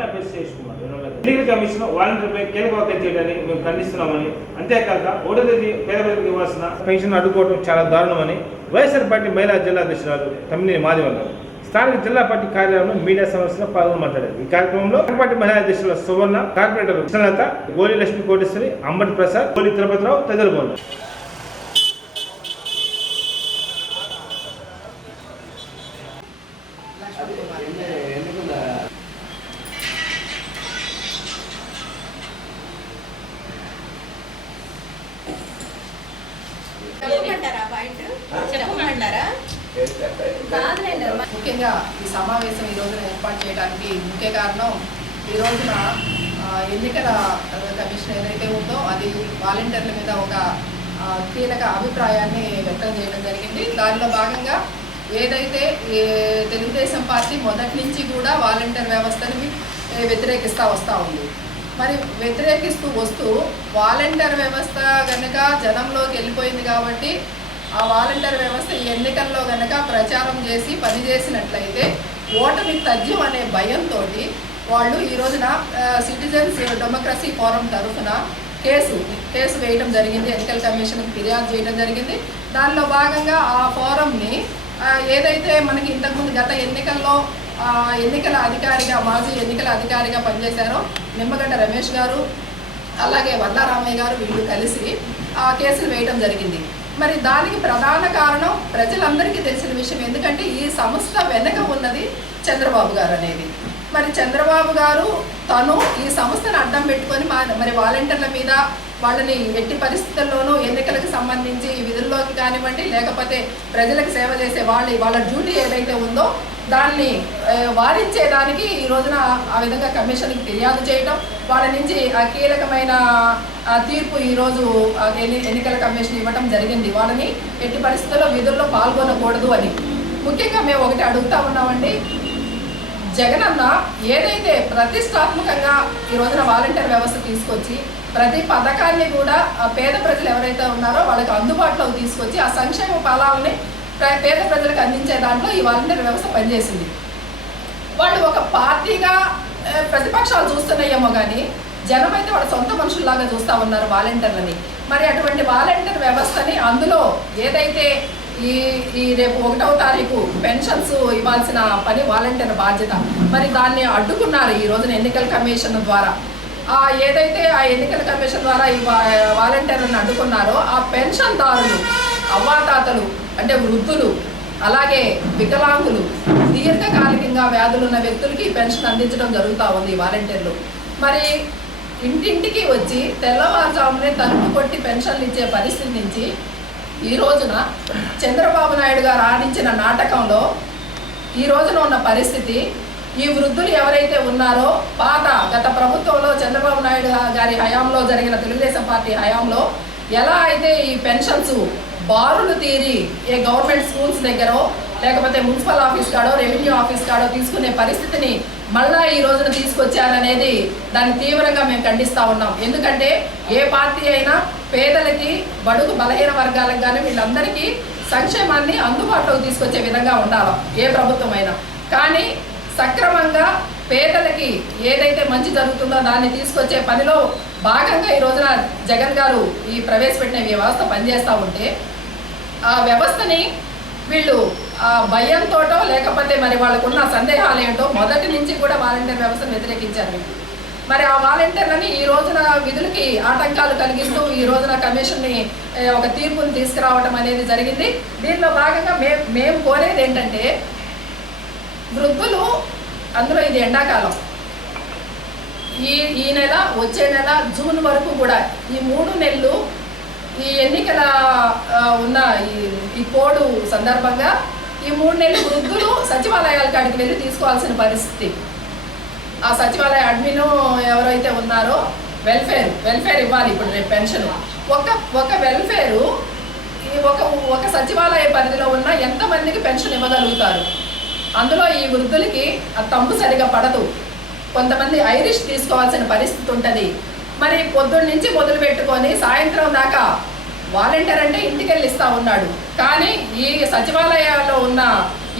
నా పేరు శేష్ కుమార్. ఎన్నికల కమిషన్ వాలంటీర్పై కీలక వ్యాఖ్యలు చేయడాన్ని మేము ఖండిస్తున్నామని, అంతేకాక 1వ తేదీ పేద ప్రజలకు ఇవ్వాల్సిన పెన్షన్ అడ్డుకోవడం చాలా దారుణమని వైఎస్ఆర్ పార్టీ మహిళా జిల్లా అధ్యక్షురాలు తమ్మినేని మాధవి అన్నారు. స్థానిక జిల్లా పార్టీ కార్యాలయంలో మీడియా సమావేశంలో పాల్గొని మాట్లాడారు. ఈ కార్యక్రమంలో పార్టీ మహిళా అధ్యక్షుల సువర్ణ, కార్పొరేటర్ కృష్ణలత, గోలి లక్ష్మీ కోటేశ్వరి, అంబటి ప్రసాద్, గోలి తిరుపతిరావు తదితరులు పాల్గొన్నారు. ముఖ్యంగా ఈ సమావేశం ఈ రోజున ఏర్పాటు చేయడానికి ముఖ్య కారణం, ఈ రోజున ఎన్నికల కమిషన్ ఏదైతే ఉందో అది వాలంటీర్ల మీద ఒక కీలక అభిప్రాయాన్ని వ్యక్తం చేయడం జరిగింది. దానిలో భాగంగా ఏదైతే తెలుగుదేశం పార్టీ మొదటి నుంచి కూడా వాలంటీర్ వ్యవస్థని వ్యతిరేకిస్తూ వస్తూ ఉంది. మరి వ్యతిరేకిస్తూ వస్తూ వాలంటీర్ వ్యవస్థ కనుక జనంలోకి వెళ్ళిపోయింది కాబట్టి ఆ వాలంటీర్ వ్యవస్థ ఎన్నికల్లో కనుక ప్రచారం చేసి పనిచేసినట్లయితే ఓటమి తథ్యం అనే భయంతో వాళ్ళు ఈ రోజున సిటిజన్స్ డెమోక్రసీ ఫోరం తరఫున కేసు వేయడం జరిగింది. ఎన్నికల కమిషన్కి ఫిర్యాదు చేయడం జరిగింది. దానిలో భాగంగా ఆ ఫోరంని ఏదైతే మనకి ఇంతకుముందు గత ఎన్నికల్లో ఎన్నికల అధికారిగా మాజీ ఎన్నికల అధికారిగా పనిచేశారో నిమ్మగడ్డ రమేష్ గారు అలాగే వల్లారామయ్య గారు వీళ్ళు కలిసి ఆ కేసులు వేయడం జరిగింది. మరి దానికి ప్రధాన కారణం ప్రజలందరికీ తెలిసిన విషయం. ఎందుకంటే ఈ సంస్థ వెనక ఉన్నది చంద్రబాబు గారు అనేది. మరి చంద్రబాబు గారు తను ఈ సంస్థను అడ్డం పెట్టుకొని మరి వాలంటీర్ల మీద వాళ్ళని ఎట్టి పరిస్థితుల్లోనూ ఎన్నికలకు సంబంధించి విధుల్లోకి కానివ్వండి, లేకపోతే ప్రజలకు సేవ చేసే వాళ్ళ డ్యూటీ ఏదైతే ఉందో దాన్ని వారించేదానికి ఈ రోజున ఆ విధంగా కమిషన్కి ఫిర్యాదు చేయడం, వాళ్ళ నుంచి ఆ కీలకమైన తీర్పు ఈరోజు ఎన్నికల కమిషన్ ఇవ్వడం జరిగింది. వాళ్ళని ఎట్టి పరిస్థితుల్లో విధుల్లో పాల్గొనకూడదు అని. ముఖ్యంగా మేము ఒకటి అడుగుతా ఉన్నామండి, జగనన్న ఏదైతే ప్రతిష్టాత్మకంగా ఈ రోజున వాలంటీర్ వ్యవస్థ తీసుకొచ్చి ప్రతి పథకాన్ని కూడా పేద ప్రజలు ఎవరైతే ఉన్నారో వాళ్ళకి అందుబాటులోకి తీసుకొచ్చి ఆ సంక్షేమ ఫలాలని పేద ప్రజలకు అందించే దాంట్లో ఈ వాలంటీర్ వ్యవస్థ పనిచేసింది. వాళ్ళు ఒక పార్టీగా ప్రతిపక్షాలు చూస్తున్నాయేమో కానీ జనం అయితే వాళ్ళ సొంత మనుషుల్లాగా చూస్తూ ఉన్నారు వాలంటీర్లని. మరి అటువంటి వాలంటీర్ వ్యవస్థని అందులో ఏదైతే ఈ రేపు 1వ తారీఖు పెన్షన్స్ ఇవ్వాల్సిన పని వాలంటీర్ బాధ్యత, మరి దాన్ని అడ్డుకున్నారు ఈ రోజున ఎన్నికల కమిషన్ ద్వారా. ఏదైతే ఆ ఎన్నికల కమిషన్ ద్వారా ఈ వాలంటీర్లను అడ్డుకున్నారో ఆ పెన్షన్దారులు, అవ్వాతాతలు అంటే వృద్ధులు, అలాగే వికలాంగులు, దీర్ఘకాలికంగా వ్యాధులున్న వ్యక్తులకి పెన్షన్ అందించడం జరుగుతూ ఉంది వాలంటీర్లు. మరి ఇంటింటికి వచ్చి తెల్లవారుజామునే తలుపు కొట్టి పెన్షన్లు ఇచ్చే పరిస్థితి నుంచి ఈ రోజున చంద్రబాబు నాయుడు గారు ఆడించిన నాటకంలో ఈ రోజున ఉన్న పరిస్థితి, ఈ వృద్ధులు ఎవరైతే ఉన్నారో గత ప్రభుత్వంలో చంద్రబాబు నాయుడు గారి హయాంలో జరిగిన తెలుగుదేశం పార్టీ హయాంలో ఎలా అయితే ఈ పెన్షన్స్ బారులు తీరి ఏ గవర్నమెంట్ స్కూల్స్ దగ్గరో లేకపోతే మున్సిపల్ ఆఫీస్ కాడో రెవెన్యూ ఆఫీస్ కాడో తీసుకునే పరిస్థితిని మళ్ళా ఈ రోజున తీసుకొచ్చారనేది దాన్ని తీవ్రంగా మేము ఖండిస్తూ ఉన్నాం. ఎందుకంటే ఏ పార్టీ అయినా పేదలకి, బడుగు బలహీన వర్గాలకు కానీ వీళ్ళందరికీ సంక్షేమాన్ని అందుబాటులోకి తీసుకొచ్చే విధంగా ఉండాలి ఏ ప్రభుత్వం అయినా. కానీ సక్రమంగా పేదలకి ఏదైతే మంచి జరుగుతుందో దాన్ని తీసుకొచ్చే పనిలో భాగంగా ఈ రోజున జగన్ గారు ఈ ప్రవేశపెట్టిన వ్యవస్థ పనిచేస్తూ ఉంటే ఆ వ్యవస్థని వీళ్ళు భయంతోటో లేకపోతే మరి వాళ్ళకున్న సందేహాలు ఏంటో మొదటి నుంచి కూడా వాలంటీర్ వ్యవస్థను వ్యతిరేకించారు వీళ్ళు. మరి ఆ వాలంటీర్లని ఈ రోజున విధులకి ఆటంకాలు కలిగిస్తూ ఈ రోజున కమిషన్ని ఒక తీర్పుని తీసుకురావడం అనేది జరిగింది. దీనిలో భాగంగా మేము కోరేది ఏంటంటే, వృద్ధులు, అందులో ఇది ఎండాకాలం, ఈ నెల వచ్చే నెల జూన్ వరకు కూడా ఈ 3 నెలలు ఈ ఎన్నికల ఉన్న ఈ కోడ్ సందర్భంగా ఈ 3 నెలలు వృద్ధులు సచివాలయాల కాడికి వెళ్ళి తీసుకోవాల్సిన పరిస్థితి. ఆ సచివాలయ అడ్మిన్ ఎవరైతే ఉన్నారో వెల్ఫేర్ ఇవ్వాలి. ఇప్పుడు రేపు పెన్షన్ ఒక వెల్ఫేరు ఒక సచివాలయ పరిధిలో ఉన్న ఎంతమందికి పెన్షన్ ఇవ్వగలుగుతారు? అందులో ఈ వృద్ధులకి ఆ తంబు సరిగా పడదు. కొంతమంది ఐరిష్ తీసుకోవాల్సిన పరిస్థితి ఉంటుంది. మరి పొద్దున్న నుంచి మొదలు పెట్టుకొని సాయంత్రం దాకా వాలంటీర్ అంటే ఇంటికి వెళ్ళి ఇస్తూ ఉన్నాడు. కానీ ఈ సచివాలయాల్లో ఉన్న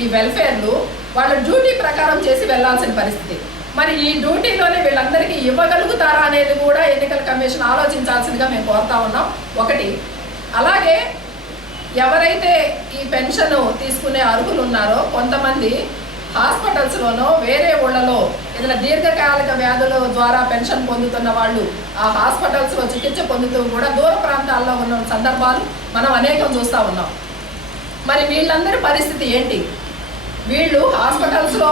ఈ వెల్ఫేర్లు వాళ్ళ డ్యూటీ ప్రకారం చేసి వెళ్లాల్సిన పరిస్థితి. మరి ఈ డ్యూటీలోనే వీళ్ళందరికీ ఇవ్వగలుగుతారా అనేది కూడా ఎన్నికల కమిషన్ ఆలోచించాల్సిందిగా మేము కోరుతా ఉన్నాం. ఒకటి, అలాగే ఎవరైతే ఈ పెన్షన్ తీసుకునే అర్హులు ఉన్నారో కొంతమంది హాస్పిటల్స్లోనో వేరే ఊళ్ళలో ఏదైనా దీర్ఘకాలిక వ్యాధుల ద్వారా పెన్షన్ పొందుతున్న వాళ్ళు ఆ హాస్పిటల్స్లో చికిత్స పొందుతూ కూడా దూర ప్రాంతాల్లో ఉన్న సందర్భాలు మనం అనేకం చూస్తూ ఉన్నాం. మరి వీళ్ళందరి పరిస్థితి ఏంటి? వీళ్ళు హాస్పిటల్స్లో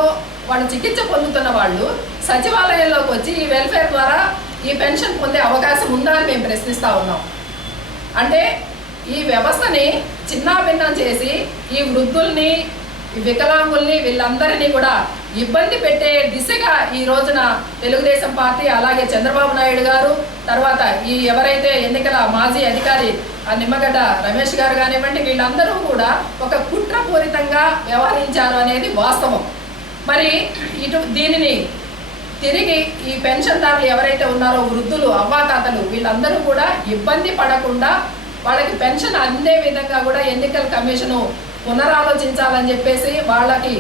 వాళ్ళు చికిత్స పొందుతున్న వాళ్ళు సచివాలయంలోకి వచ్చి ఈ వెల్ఫేర్ ద్వారా ఈ పెన్షన్ పొందే అవకాశం ఉందా అని మేము ప్రశ్నిస్తూ ఉన్నాం. అంటే ఈ వ్యవస్థని చిన్నాభిన్నం చేసి ఈ వృద్ధుల్ని, వికలాంగుల్ని, వీళ్ళందరినీ కూడా ఇబ్బంది పెట్టే దిశగా ఈ రోజున తెలుగుదేశం పార్టీ, అలాగే చంద్రబాబు నాయుడు గారు, తర్వాత ఈ ఎవరైతే ఎన్నికల మాజీ అధికారి నిమ్మగడ్డ రమేష్ గారు కానివ్వండి, వీళ్ళందరూ కూడా ఒక కుట్రపూరితంగా వ్యవహరించారు అనేది వాస్తవం. మరి దీనిని తిరిగి ఈ పెన్షన్దారులు ఎవరైతే ఉన్నారో వృద్ధులు, అవ్వాతాతలు, వీళ్ళందరూ కూడా ఇబ్బంది పడకుండా వాళ్ళకి పెన్షన్ అందే విధంగా కూడా ఎన్నికల కమిషను పునరాలోచించాలని చెప్పేసి వాళ్ళకి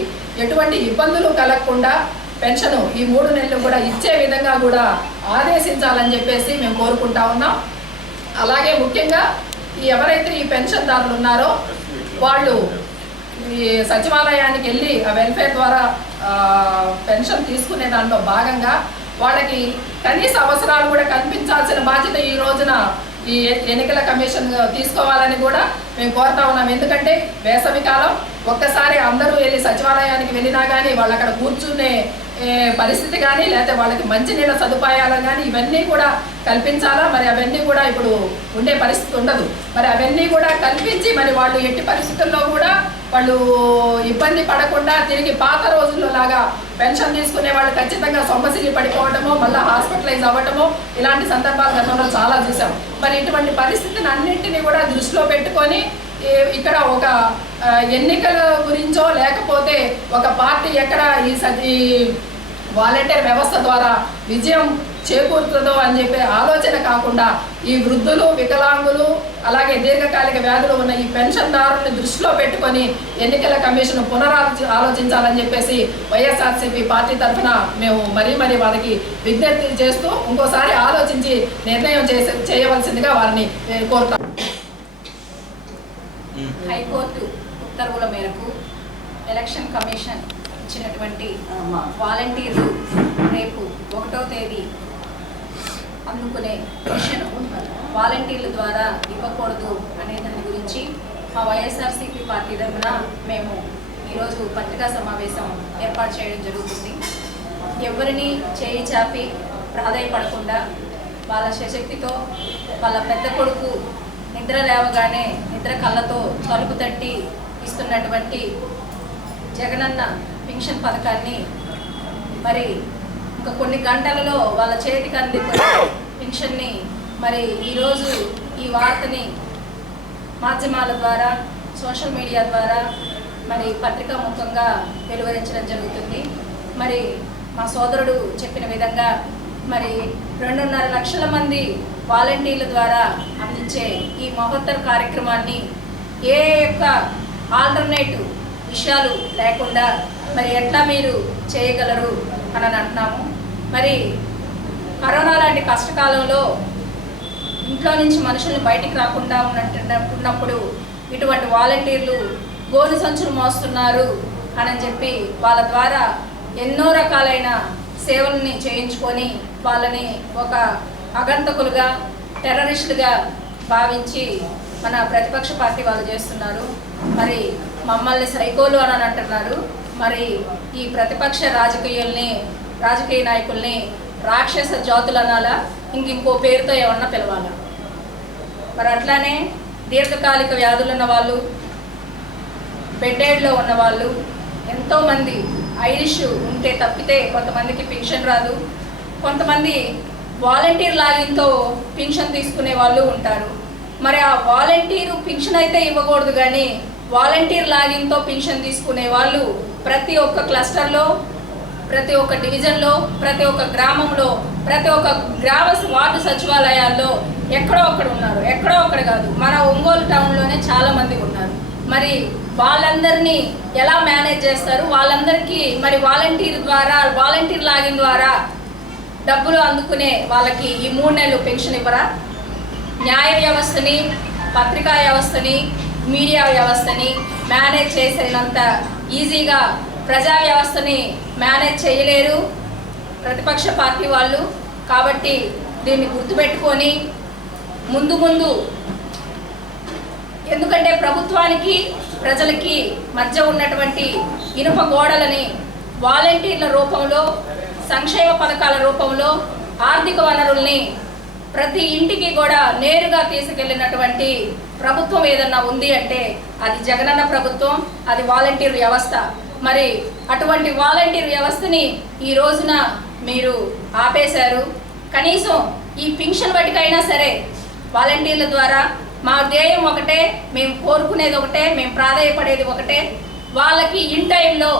ఎటువంటి ఇబ్బందులు కలగకుండా పెన్షన్ ఈ 3 నెలలు కూడా ఇచ్చే విధంగా కూడా ఆదేశించాలని చెప్పేసి మేము కోరుకుంటా ఉన్నాం. అలాగే ముఖ్యంగా ఎవరైతే ఈ పెన్షన్దారులు ఉన్నారో వాళ్ళు ఈ సచివాలయానికి వెళ్ళి ఆ వెల్ఫేర్ ద్వారా పెన్షన్ తీసుకునే దాంట్లో భాగంగా వాళ్ళకి కనీస అవసరాలు కూడా కల్పించాల్సిన బాధ్యత ఈ రోజున ఈ ఎన్నికల కమిషన్ తీసుకోవాలని కూడా మేము కోరుతా ఉన్నాం. ఎందుకంటే వేసవి కాలం, ఒక్కసారి అందరూ వెళ్ళి సచివాలయానికి వెళ్ళినా కానీ వాళ్ళు అక్కడ కూర్చునే పరిస్థితి కానీ, లేకపోతే వాళ్ళకి మంచినీళ్ళ సదుపాయాలు కానీ ఇవన్నీ కూడా కల్పించాలా. మరి అవన్నీ కూడా ఇప్పుడు ఉండే పరిస్థితి ఉండదు. మరి అవన్నీ కూడా కల్పించి మరి వాళ్ళు ఎట్టి పరిస్థితుల్లో కూడా వాళ్ళు ఇబ్బంది పడకుండా తిరిగి పాత రోజుల్లో లాగా పెన్షన్ తీసుకునే వాళ్ళు ఖచ్చితంగా సొమ్మసిల్లి పడిపోవటమో, మళ్ళీ హాస్పిటలైజ్ అవ్వటమో ఇలాంటి సందర్భాలు గతంలో చాలా చూసాం. మరి ఇటువంటి పరిస్థితిని అన్నింటినీ కూడా దృష్టిలో పెట్టుకొని ఇక్కడ ఒక ఎన్నికల గురించో లేకపోతే ఒక పార్టీ ఎక్కడ ఈ వాలంటీర్ వ్యవస్థ ద్వారా విజయం చేకూరుతుందో అని చెప్పే ఆలోచన కాకుండా ఈ వృద్ధులు, వికలాంగులు, అలాగే దీర్ఘకాలిక వ్యాధులు ఉన్న ఈ పెన్షన్దారులను దృష్టిలో పెట్టుకొని ఎన్నికల కమిషన్ ఆలోచించాలని చెప్పేసి వైఎస్ఆర్సీపీ పార్టీ తరఫున మేము మరీ వారికి విజ్ఞప్తి చేస్తూ ఇంకోసారి ఆలోచించి నిర్ణయం చేయవలసిందిగా వారిని కోరుతాం. హైకోర్టు ఉత్తర్వుల మేరకు ఎలక్షన్ కమిషన్ ఇచ్చినటువంటి వాలంటీర్లు రేపు 1వ తేదీ అందుకునే పెన్షన్ వాలంటీర్ల ద్వారా ఇవ్వకూడదు అనే దాని గురించి మా వైఎస్ఆర్సీపీ పార్టీ తరఫున మేము ఈరోజు పత్రికా సమావేశం ఏర్పాటు చేయడం జరుగుతుంది. ఎవరిని చేయి చాపి ప్రాధాయపడకుండా వాళ్ళ శక్తితో వాళ్ళ పెద్ద కొడుకు నిద్ర లేవగానే నిద్ర కళ్ళతో తలుపు తట్టి ఇస్తున్నటువంటి జగనన్న పెన్షన్ పథకాన్ని మరి ఇంకా కొన్ని గంటలలో వాళ్ళ చేతికి అందిపోయిన పెన్షన్ని మరి ఈరోజు ఈ వార్తని మాధ్యమాల ద్వారా, సోషల్ మీడియా ద్వారా, మరి పత్రికా ముఖంగా వెలువరించడం జరుగుతుంది. మరి మా సోదరుడు చెప్పిన విధంగా మరి 2.5 లక్షల మంది వాలంటీర్ల ద్వారా అందించే ఈ మహత్తర కార్యక్రమాన్ని ఏ యొక్క ఆల్టర్నేటివ్ విషయాలు లేకుండా మరి ఎట్లా మీరు చేయగలరు అని అంటున్నాము. మరి కరోనా లాంటి కష్టకాలంలో ఇంట్లో నుంచి మనుషుల్ని బయటికి రాకుండా ఉన్నప్పుడు ఇటువంటి వాలంటీర్లు గోను సంచులు మోస్తున్నారు అని చెప్పి వాళ్ళ ద్వారా ఎన్నో రకాలైన సేవల్ని చేయించుకొని వాళ్ళని ఒక అగంతకులుగా, టెర్రరిస్టులుగా భావించి మన ప్రతిపక్ష పార్టీ వాళ్ళు చేస్తున్నారు. మరి మమ్మల్ని సైకోలు అని అంటున్నారు. మరి ఈ ప్రతిపక్ష రాజకీయ నాయకుల్ని రాక్షస జాతులు అనాలా, ఇంకో పేరుతో ఏమన్నా పిలవాలా? మరి అట్లానే దీర్ఘకాలిక వ్యాధులు ఉన్న వాళ్ళు, బెడ్ ఉన్న వాళ్ళు, ఎంతోమంది ఐరిష్ ఉంటే తప్పితే కొంతమందికి పెన్షన్ రాదు. కొంతమంది వాలంటీర్ లాగిన్తో పెన్షన్ తీసుకునే వాళ్ళు ఉంటారు. మరి ఆ వాలంటీరు పెన్షన్ అయితే ఇవ్వకూడదు, కానీ వాలంటీర్ లాగిన్తో పెన్షన్ తీసుకునే వాళ్ళు ప్రతి ఒక్క క్లస్టర్లో, ప్రతి ఒక్క డివిజన్లో, ప్రతి ఒక్క గ్రామంలో, ప్రతి ఒక్క గ్రామ వార్డు సచివాలయాల్లో ఎక్కడో ఒక్కడ ఉన్నారు. ఎక్కడో ఒక్కడ కాదు, మన ఒంగోలు టౌన్లోనే చాలామంది ఉన్నారు. మరి వాళ్ళందరినీ ఎలా మేనేజ్ చేస్తారు, వాళ్ళందరికీ మరి వాలంటీర్ లాగిన్ ద్వారా డబ్బులు అందుకునే వాళ్ళకి ఈ 3 నెలలు పెన్షన్ ఇవ్వరా? న్యాయ వ్యవస్థని, పత్రికా వ్యవస్థని, మీడియా వ్యవస్థని మేనేజ్ చేసేంత ఈజీగా ప్రజా వ్యవస్థని మేనేజ్ చేయలేరు ప్రతిపక్ష పార్టీ వాళ్ళు. కాబట్టి దీన్ని గుర్తుపెట్టుకొని ముందు ఎందుకంటే ప్రభుత్వానికి ప్రజలకి మధ్య ఉన్నటువంటి ఇనుప గోడలని వాలంటీర్ల రూపంలో, సంక్షేమ పథకాల రూపంలో, ఆర్థిక వనరుల్ని ప్రతి ఇంటికి కూడా నేరుగా తీసుకెళ్ళినటువంటి ప్రభుత్వం ఏదన్నా ఉంది అంటే అది జగనన్న ప్రభుత్వం, అది వాలంటీర్ వ్యవస్థ. మరి అటువంటి వాలంటీర్ వ్యవస్థని ఈ రోజున మీరు ఆపేశారు. కనీసం ఈ పింఛన్ వాటికైనా సరే వాలంటీర్ల ద్వారా మా ధ్యేయం ఒకటే, మేము కోరుకునేది ఒకటే, మేము ప్రాధాన్యపడేది ఒకటే, వాళ్ళకి ఇన్ టైంలో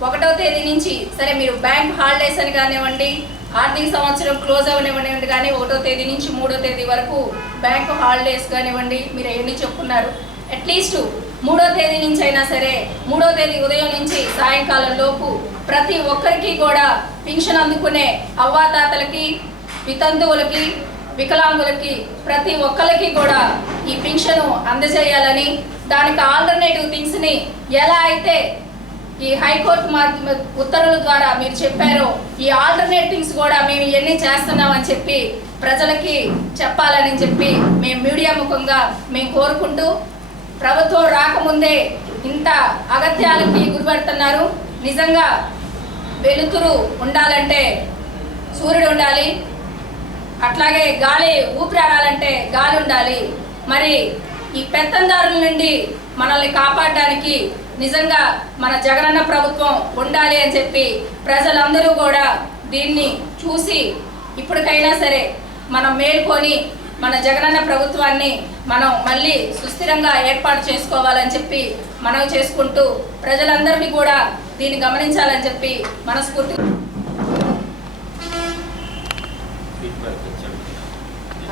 1వ తేదీ నుంచి సరే మీరు బ్యాంక్ హాలిడేస్ అని కానివ్వండి, ఆర్థిక సంవత్సరం క్లోజ్ అవనివ్వండి, కానీ 1వ తేదీ నుంచి 3వ తేదీ వరకు బ్యాంక్ హాలిడేస్ కానివ్వండి, మీరు ఎన్ని చెప్పుకున్నారు, అట్లీస్ట్ 3వ తేదీ నుంచి అయినా సరే 3వ తేదీ ఉదయం నుంచి సాయంకాలం లోపు ప్రతి ఒక్కరికి కూడా పింఛన్ అందుకునే అవ్వాతాతలకి, వితంతువులకి, వికలాంగులకి ప్రతి ఒక్కరికి కూడా ఈ పింఛను అందజేయాలని, దానికి ఆల్టర్నేటివ్ థింగ్స్ని ఎలా అయితే ఈ హైకోర్టు ఉత్తర్వుల ద్వారా మీరు చెప్పారో ఈ ఆల్టర్నేట్ థింగ్స్ కూడా మేము ఇవన్నీ చేస్తున్నామని చెప్పి ప్రజలకి చెప్పాలని చెప్పి మేము మీడియా ముఖంగా మేము కోరుకుంటూ, ప్రభుత్వం రాకముందే ఇంత అగత్యాలకి గురిపెడుతున్నారు. నిజంగా వెలుతురు ఉండాలంటే సూర్యుడు ఉండాలి, అట్లాగే గాలి ఊపిరాడాలంటే గాలి ఉండాలి. మరి ఈ పెత్తందారుల నుండి మనల్ని కాపాడడానికి నిజంగా మన జగనన్న ప్రభుత్వం ఉండాలి అని చెప్పి ప్రజలందరూ కూడా దీన్ని చూసి ఇప్పటికైనా సరే మనం మేల్కొని మన జగనన్న ప్రభుత్వాన్ని మనం మళ్ళీ సుస్థిరంగా ఏర్పాటు చేసుకోవాలని చెప్పి మనం చేసుకుంటూ ప్రజలందరినీ కూడా దీన్ని గమనించాలని చెప్పి మనస్ఫూర్తి.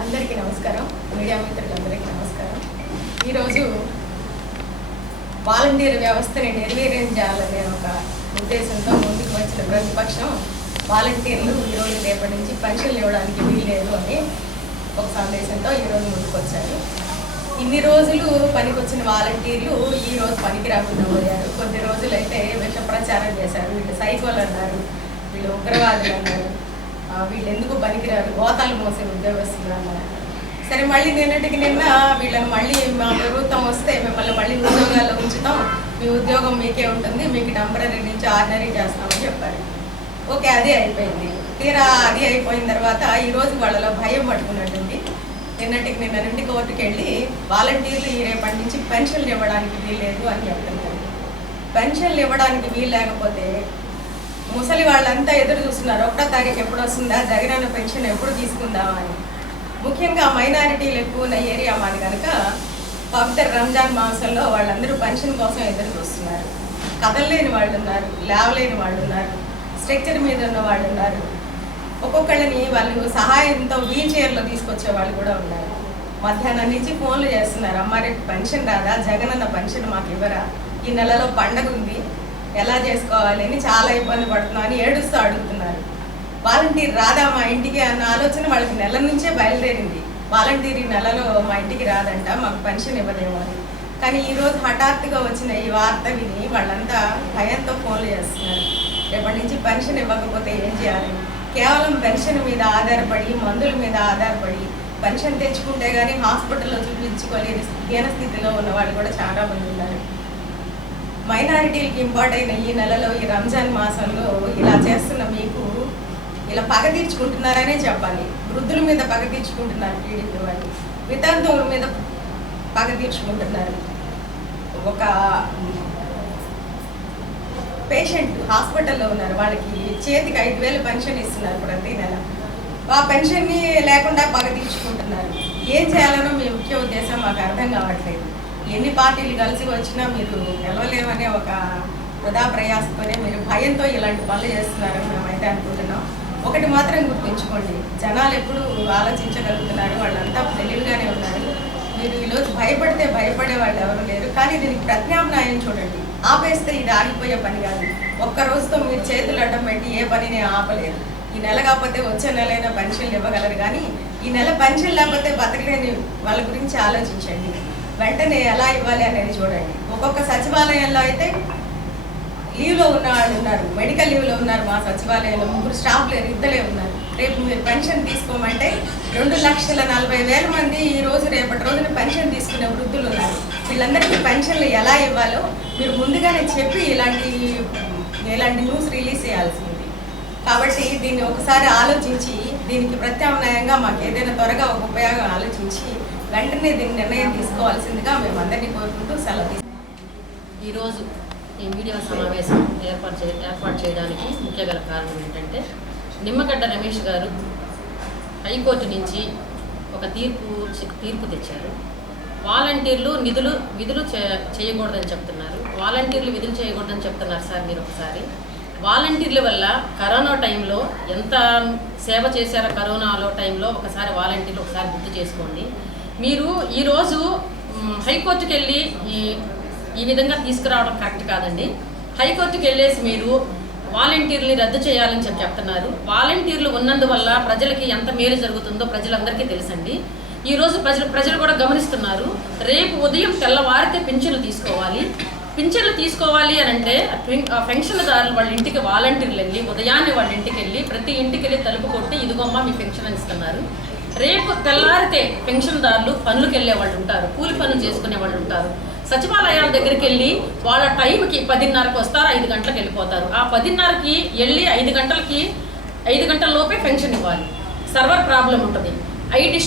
అందరికీ నమస్కారం, మీడియా మిత్రులందరికీ నమస్కారం. ఈరోజు వాలంటీర్ వ్యవస్థని నిర్వీర్యించాలనే ఒక ఉద్దేశంతో ముందుకు వచ్చిన ప్రతిపక్షం వాలంటీర్లు ఈరోజు రేపటి నుంచి పెన్షన్లు ఇవ్వడానికి వీల్లేదు అని ఒక సందేశంతో ఈరోజు ముందుకు వచ్చారు. ఇన్ని రోజులు పనికొచ్చిన వాలంటీర్లు ఈరోజు పనికి రాకుండా పోయారు. కొద్ది రోజులైతే విష ప్రచారం చేశారు, వీళ్ళు సైకోలు అన్నారు, వీళ్ళు ఉగ్రవాదులు అన్నారు, వీళ్ళు ఎందుకు పనికిరారు, గోతాలు మోసే ఉద్యోగస్తులు అన్నారు. సరే, మళ్ళీ నిన్నటికి నిన్న వీళ్ళని మళ్ళీ మా ప్రభుత్వం వస్తే మిమ్మల్ని మళ్ళీ ఉద్యోగాల్లో ఉంచుతాం, మీ ఉద్యోగం మీకే ఉంటుంది, మీకు టెంపరీ నుంచి ఆర్డినరీ చేస్తామని చెప్పారు. ఓకే, అదే అయిపోయింది. తీరా అది అయిపోయిన తర్వాత ఈరోజు వాళ్ళలో భయం పట్టుకున్నట్టుంది. నిన్నటికి నిన్న నుండి కోర్టుకు వెళ్ళి వాలంటీర్లు ఈ రేపటి నుంచి పెన్షన్లు ఇవ్వడానికి వీల్లేదు అని చెప్తున్నారు. పెన్షన్లు ఇవ్వడానికి వీలు లేకపోతే ముసలి వాళ్ళంతా ఎదురు చూస్తున్నారు, 1వ తారీఖు ఎప్పుడు వస్తుందా, జగనన్న పెన్షన్ ఎప్పుడు తీసుకుందామా అని. ముఖ్యంగా మైనారిటీలు ఎక్కువ ఉన్న ఏరియా మాది కనుక పవిత్ర రంజాన్ మాసంలో వాళ్ళందరూ పెన్షన్ కోసం ఎదురు చూస్తున్నారు. కదలలేని వాళ్ళు ఉన్నారు, లేవలేని వాళ్ళు ఉన్నారు, స్ట్రక్చర్ మీద ఉన్న వాళ్ళు ఉన్నారు, ఒక్కొక్కళ్ళని వాళ్ళు సహాయంతో వీల్ చైర్లో తీసుకొచ్చే వాళ్ళు కూడా ఉన్నారు. మధ్యాహ్నం నుంచి ఫోన్లు చేస్తున్నారు, అమ్మ రేపు పెన్షన్ రాదా, జగనన్న పెన్షన్ మాకు ఇవ్వరా, ఈ నెలలో పండగ ఉంది, ఎలా చేసుకోవాలి అని చాలా ఇబ్బంది పడుతున్నాం అని ఏడుస్తూ అడుగుతున్నారు. వాలంటీర్ రాదా మా ఇంటికి అన్న ఆలోచన వాళ్ళకి నెల నుంచే బయలుదేరింది. వాలంటీర్ ఈ నెలలో మా ఇంటికి రాదంట, మాకు పెన్షన్ ఇవ్వదేమో అని. కానీ ఈరోజు హఠాత్తుగా వచ్చిన ఈ వార్త విని వాళ్ళంతా భయంతో ఫోన్లు చేస్తున్నారు, రేపటి నుంచి పెన్షన్ ఇవ్వకపోతే ఏం చేయాలి. కేవలం పెన్షన్ మీద ఆధారపడి, మందుల మీద ఆధారపడి పెన్షన్ తెచ్చుకుంటే కానీ హాస్పిటల్లో చూపించుకోలేని దీనస్థితిలో ఉన్న వాళ్ళు కూడా చాలా మంది ఉన్నారు. మైనారిటీలకి ఇంపార్ట్ అయిన ఈ నెలలో, ఈ రంజాన్ మాసంలో ఇలా చేస్తున్న మీకు ఇలా పగ తీర్చుకుంటున్నారనే చెప్పాలి. వృద్ధుల మీద పగ తీర్చుకుంటున్నారు టీడీపీ వాళ్ళు, వితంతువుల మీద పగ తీర్చుకుంటున్నారు. ఒక పేషెంట్ హాస్పిటల్లో ఉన్నారు, వాళ్ళకి చేతికి 5,000 పెన్షన్ ఇస్తున్నారు ప్రతి నెల. ఆ పెన్షన్ని లేకుండా పగ తీర్చుకుంటున్నారు. ఏం చేయాలనో మీ ముఖ్య ఉద్దేశం మాకు అర్థం కావట్లేదు. ఎన్ని పార్టీలు కలిసి వచ్చినా మీరు గెలవలేమనే ఒక వృధా ప్రయాసతోనే మీరు భయంతో ఇలాంటి పనులు చేస్తున్నారని మేమైతే అనుకుంటున్నాం. ఒకటి మాత్రం గుర్తుంచుకోండి, జనాలు ఎప్పుడు ఆలోచించగలుగుతున్నారు, వాళ్ళంతా తెలివిగానే ఉన్నారు. మీరు ఈరోజు భయపడితే భయపడే వాళ్ళు ఎవరు లేరు. కానీ దీనికి ప్రత్యామ్నాయం చూడండి. ఆపేస్తే ఇది ఆగిపోయే పని కాదు. ఒక్క రోజుతో మీరు చేతులు అడ్డం పెట్టి ఏ పనిని ఆపలేరు. ఈ నెల కాకపోతే వచ్చే నెలైనా పెన్షన్లు ఇవ్వగలరు, కానీ ఈ నెల పెన్షన్ లేకపోతే బతకలేని వాళ్ళ గురించి ఆలోచించండి. వెంటనే ఎలా ఇవ్వాలి అనేది చూడండి. ఒక్కొక్క సచివాలయంలో అయితే లీవ్లో ఉన్న వాళ్ళు ఉన్నారు, మెడికల్ లీవ్లో ఉన్నారు. మా సచివాలయంలో 3 స్టాఫ్ లేరు, 2 ఉన్నారు. రేపు మీరు పెన్షన్ తీసుకోమంటే 2,40,000 మంది ఈ రోజు రేపటి రోజున పెన్షన్ తీసుకునే వృద్ధులు ఉన్నారు. వీళ్ళందరికీ పెన్షన్లు ఎలా ఇవ్వాలో మీరు ముందుగానే చెప్పి ఇలాంటి న్యూస్ రిలీజ్ చేయాల్సింది. కాబట్టి దీన్ని ఒకసారి ఆలోచించి దీనికి ప్రత్యామ్నాయంగా మాకు ఏదైనా త్వరగా ఒక ఉపయోగం ఆలోచించి వెంటనే దీన్ని నిర్ణయం తీసుకోవాల్సిందిగా మేము అందరినీ కోరుకుంటూ సెలవు. ఈరోజు ఈ మీడియా సమావేశం ఏర్పాటు చేయడానికి ముఖ్య గల కారణం ఏంటంటే, నిమ్మగడ్డ రమేష్ గారు హైకోర్టు నుంచి ఒక తీర్పు తెచ్చారు. వాలంటీర్లు విధులు చేయకూడదని చెప్తున్నారు. వాలంటీర్లు విధులు చేయకూడదని చెప్తున్నారు సార్. మీరు ఒకసారి వాలంటీర్ల వల్ల కరోనా టైంలో ఎంత సేవ చేశారో, కరోనాలో టైంలో ఒకసారి వాలంటీర్లు ఒకసారి గుర్తు చేసుకోండి. మీరు ఈరోజు హైకోర్టుకి వెళ్ళి ఈ విధంగా తీసుకురావడం కరెక్ట్ కాదండి. హైకోర్టుకి వెళ్ళేసి మీరు వాలంటీర్లు రద్దు చేయాలని చెప్తున్నారు. వాలంటీర్లు ఉన్నందువల్ల ప్రజలకి ఎంత మేలు జరుగుతుందో ప్రజలందరికీ తెలుసండి. ఈరోజు ప్రజలు కూడా గమనిస్తున్నారు. రేపు ఉదయం తెల్లవారితే పింఛన్లు తీసుకోవాలి అని అంటే పెన్షన్దారులు వాళ్ళ ఇంటికి వాలంటీర్లు వెళ్ళి ఉదయాన్నే వాళ్ళ ఇంటికి వెళ్ళి ప్రతి ఇంటికి వెళ్ళి తలుపు కొట్టి ఇదిగోమ్మా మీ పెన్షన్ అని ఇస్తున్నారు. రేపు తెల్లారితే పెన్షన్దారులు పనులకు వెళ్ళే వాళ్ళు ఉంటారు, కూలి పనులు చేసుకునే వాళ్ళు ఉంటారు. సచివాలయాల దగ్గరికి వెళ్ళి వాళ్ళ టైంకి 10:30కి వస్తారు, 5 గంటలకు వెళ్ళిపోతారు. ఆ 10:30కి వెళ్ళి 5 గంటల లోపే పెన్షన్ ఇవ్వాలి. సర్వర్ ప్రాబ్లం ఉంటుంది, ఐడి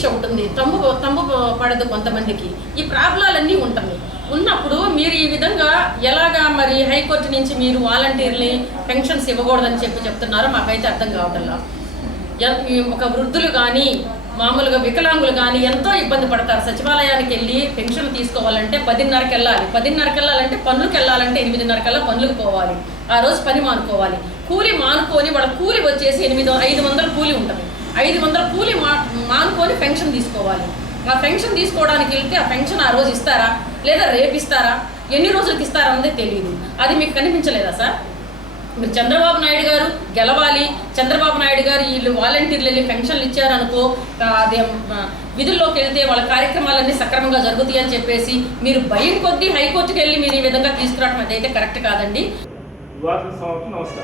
షో ఉంటుంది, తంబు పడదు కొంతమందికి. ఈ ప్రాబ్లాలన్నీ ఉంటుంది. ఉన్నప్పుడు మీరు ఈ విధంగా ఎలాగా మరి హైకోర్టు నుంచి మీరు వాలంటీర్ని పెన్షన్స్ ఇవ్వకూడదని చెప్తున్నారో మాకైతే అర్థం కావట్లా. ఒక వృద్ధులు కానీ మామూలుగా వికలాంగులు కానీ ఎంతో ఇబ్బంది పడతారు. సచివాలయానికి వెళ్ళి పెన్షన్ తీసుకోవాలంటే 10:30కి వెళ్ళాలి. 10:30కి వెళ్ళాలంటే పనులకు వెళ్ళాలంటే 8:30 పనులకు పోవాలి. ఆ రోజు పని మానుకోవాలి. కూలి మానుకొని వాళ్ళ కూలి వచ్చేసి 500 కూలి ఉంటుంది. 500 కూలి మానుకొని పెన్షన్ తీసుకోవాలి. ఆ పెన్షన్ తీసుకోవడానికి వెళ్తే ఆ పెన్షన్ ఆ రోజు ఇస్తారా లేదా రేపు ఇస్తారా, ఎన్ని రోజులకి ఇస్తారా అన్నదే తెలియదు. అది మీకు కనిపించలేదా సార్? మీరు చంద్రబాబు నాయుడు గారు గెలవాలి, చంద్రబాబు నాయుడు గారు వీళ్ళు వాలంటీర్లు వెళ్ళి పెన్షన్లు ఇచ్చారనుకో, అదే విధుల్లోకి వెళ్తే వాళ్ళ కార్యక్రమాలన్నీ సక్రమంగా జరుగుతాయి అని చెప్పేసి మీరు భయం కొద్దీ హైకోర్టుకి వెళ్ళి మీరు ఈ విధంగా తీసుకురావడం అదైతే కరెక్ట్ కాదండి. నమస్కారం.